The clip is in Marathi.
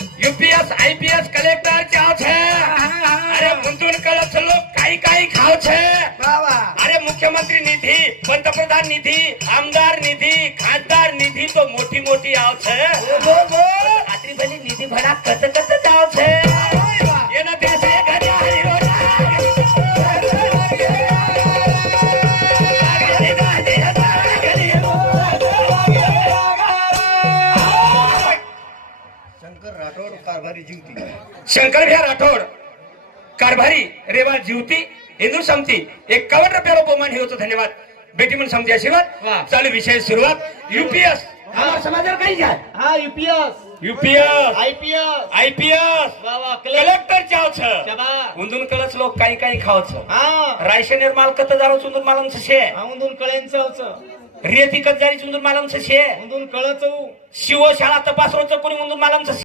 यूपीएस आईपीएस कलेक्टर चाव छे अरे मुंदून कळत लोक काही काही खाव छे अरे मुख्यमंत्री निधी पंतप्रधान निधी आमदार निधी खासदार निधी तो मोठी मोठी आव छे आतरी भली निधी भडा कत कत जाव छे एना देश एक हजार शंकर भैया राठोड कारभारी रेवा जीवती हिंदू समती 51 रुपये बहुमान हे होतं धन्यवाद बेटी म्हणून समती आशीर्वाद चालू विषय सुरुवात यूपीएस हमारा समाचार काही काय हाँ यूपीएस यूपीएस आईपीएस आईपीएस बाबा कलेक्टर चावछ शाबास उंदून कळच लोक काही काही खावछ हाँ रायशनेर माल कत जारो चुंदून मालमच शे उंदून कळेंच रेती कत जारी चुंदून मालमच शे उंदून कळच शिवशाळा तपास रोच कोणी उंदून मालमच